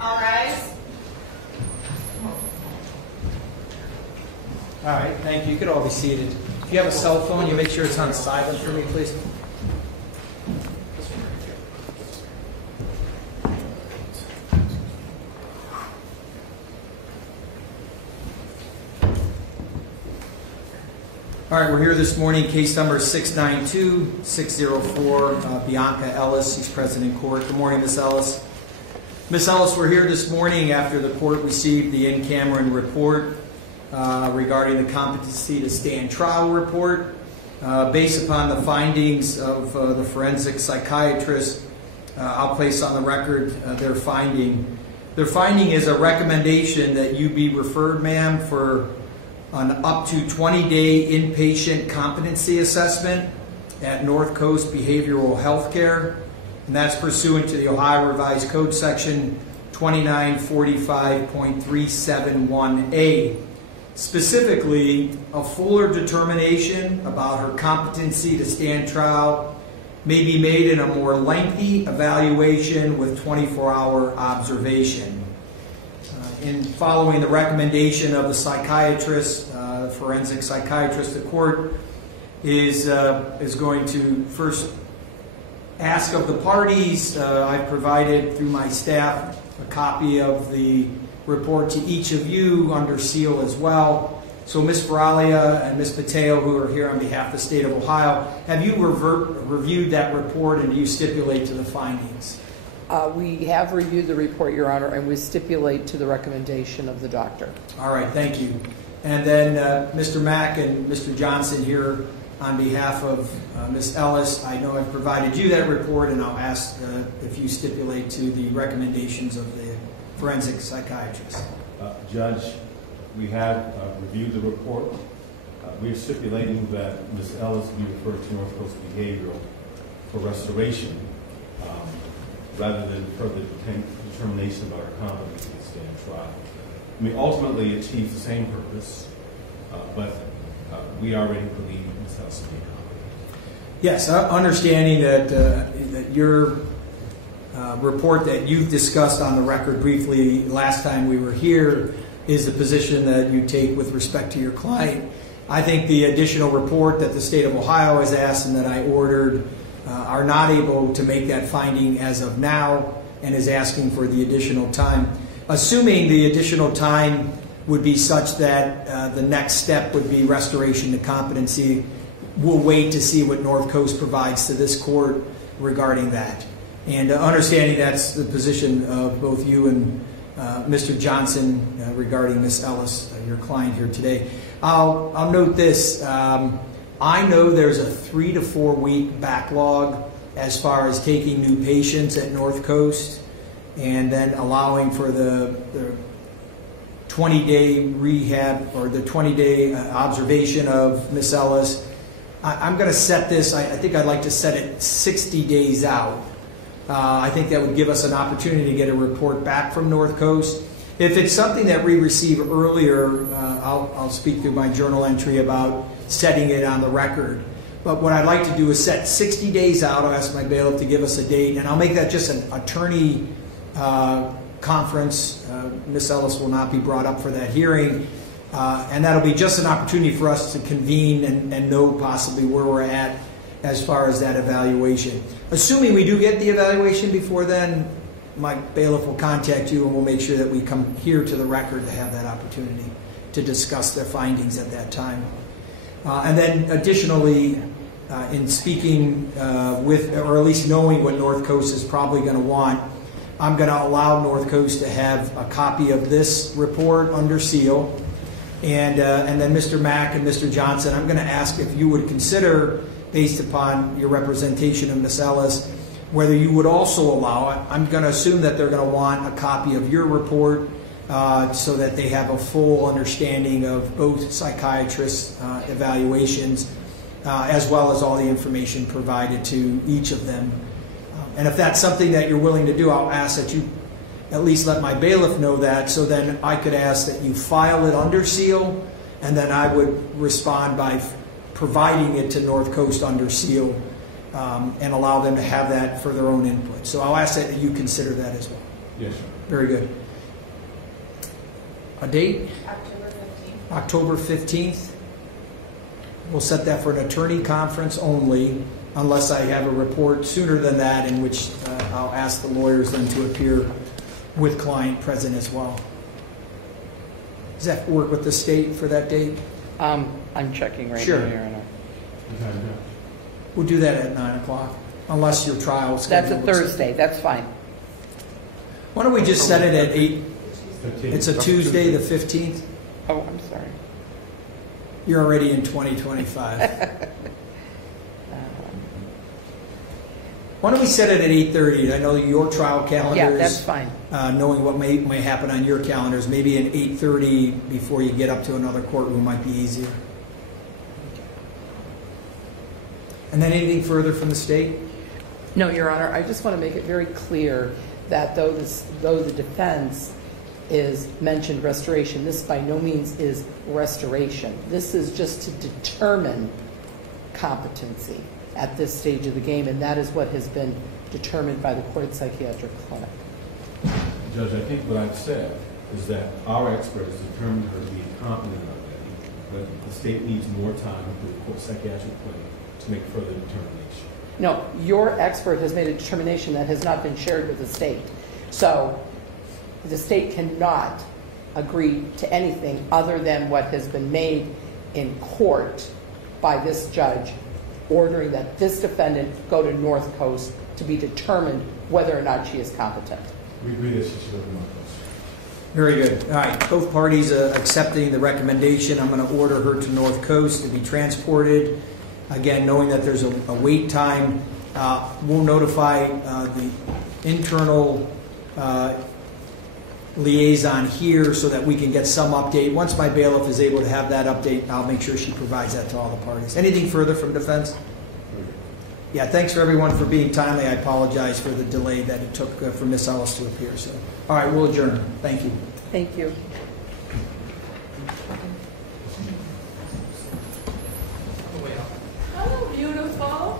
All rise. All right, thank you. You could all be seated. If you have a cell phone, you make sure it's on silent for me, please. All right, we're here this morning, case number 692-604, Bionca Ellis. She's present in court. Good morning, Ms. Ellis. Ms. Ellis, we're here this morning after the court received the in-camera report regarding the competency to stand trial report. Based upon the findings of the forensic psychiatrist, I'll place on the record their finding. Their finding is a recommendation that you be referred, ma'am, for an up to 20-day inpatient competency assessment at Northcoast Behavioral Healthcare, and that's pursuant to the Ohio Revised Code section 2945.371A. Specifically, a fuller determination about her competency to stand trial may be made in a more lengthy evaluation with 24-hour observation. In following the recommendation of the psychiatrist, forensic psychiatrist, the court is going to first ask of the parties. I've provided through my staff a copy of the report to each of you under seal as well. So Ms. Varalia and Ms. Pateo, who are here on behalf of the state of Ohio, have you reviewed that report, and do you stipulate to the findings? We have reviewed the report, Your Honor, and we stipulate to the recommendation of the doctor. All right, thank you. And then Mr. Mack and Mr. Johnson here on behalf of Ms. Ellis, I know I've provided you that report, and I'll ask if you stipulate to the recommendations of the forensic psychiatrist. Judge, we have reviewed the report. We are stipulating that Ms. Ellis be referred to Northcoast Behavioral for restoration rather than further determination about her competency to stand trial. I mean, ultimately it achieves the same purpose, but we already believe Ms. Ellis to be competent. Yes, understanding that your report that you've discussed on the record briefly last time we were here is the position that you take with respect to your client. I think the additional report that the state of Ohio has asked and that I ordered are not able to make that finding as of now, and is asking for the additional time. Assuming the additional time would be such that the next step would be restoration to competency, we'll wait to see what Northcoast provides to this court regarding that. And understanding that's the position of both you and Mr. Johnson regarding Ms. Ellis, your client here today. I'll note this. I know there's a 3 to 4 week backlog as far as taking new patients at Northcoast and then allowing for the 20-day rehab or the 20-day observation of Ms. Ellis. I'm going to set this, I think I'd like to set it 60 days out. I think that would give us an opportunity to get a report back from Northcoast. If it's something that we receive earlier, I'll speak through my journal entry about setting it on the record. But what I'd like to do is set 60 days out. I'll ask my bailiff to give us a date, and I'll make that just an attorney conference. Ms. Ellis will not be brought up for that hearing. And that'll be just an opportunity for us to convene and know possibly where we're at as far as that evaluation. Assuming we do get the evaluation before then, my bailiff will contact you and we'll make sure that we come here to the record to have that opportunity to discuss their findings at that time. And then additionally, in speaking with, or at least knowing what Northcoast is probably going to want, I'm going to allow Northcoast to have a copy of this report under seal. And then Mr. Mack and Mr. Johnson, I'm going to ask if you would consider, based upon your representation of Ms. Ellis, whether you would also allow it. I'm going to assume that they're going to want a copy of your report so that they have a full understanding of both psychiatrists' evaluations as well as all the information provided to each of them. And if that's something that you're willing to do, I'll ask that you at least let my bailiff know that, so then I could ask that you file it under seal, and then I would respond by providing it to Northcoast under seal and allow them to have that for their own input. So I'll ask that you consider that as well. Yes, sir. Very good. A date? October 15th. October 15th. We'll set that for an attorney conference only, unless I have a report sooner than that, in which I'll ask the lawyers then to appear with client present as well. Does that work with the state for that date? I'm checking right Sure. now, Your Honor. We'll do that at 9 o'clock, unless your trial That's schedule. a Thursday, that's fine. Why don't we just set it at 8? 15th. It's a Tuesday, the 15th. Oh, I'm sorry. You're already in 2025. Why don't we set it at 8:30? I know your trial calendars. Yeah, that's fine. Knowing what may happen on your calendars, maybe an 8:30 before you get up to another courtroom might be easier. And then anything further from the state? No, Your Honor, I just want to make it very clear that though the defense is mentioned restoration, this by no means is restoration. This is just to determine competency at this stage of the game, and that is what has been determined by the court psychiatric clinic. Judge, I think what I've said is that our experts determined her to be competent already, but the state needs more time with the court psychiatric clinic to make further determination. No, your expert has made a determination that has not been shared with the state. So the state cannot agree to anything other than what has been made in court by this judge, ordering that this defendant go to Northcoast to be determined whether or not she is competent. We agree that she should go to Northcoast. Very good. All right, both parties accepting the recommendation. I'm going to order her to Northcoast to be transported. Again, knowing that there's a wait time, we'll notify the internal liaison here so that we can get some update. Once my bailiff is able to have that update, I'll make sure she provides that to all the parties. Anything further from defense? Yeah, thanks for everyone for being timely. I apologize for the delay that it took for Ms. Ellis to appear. So, all right, we'll adjourn. Thank you. Thank you. Hello, beautiful.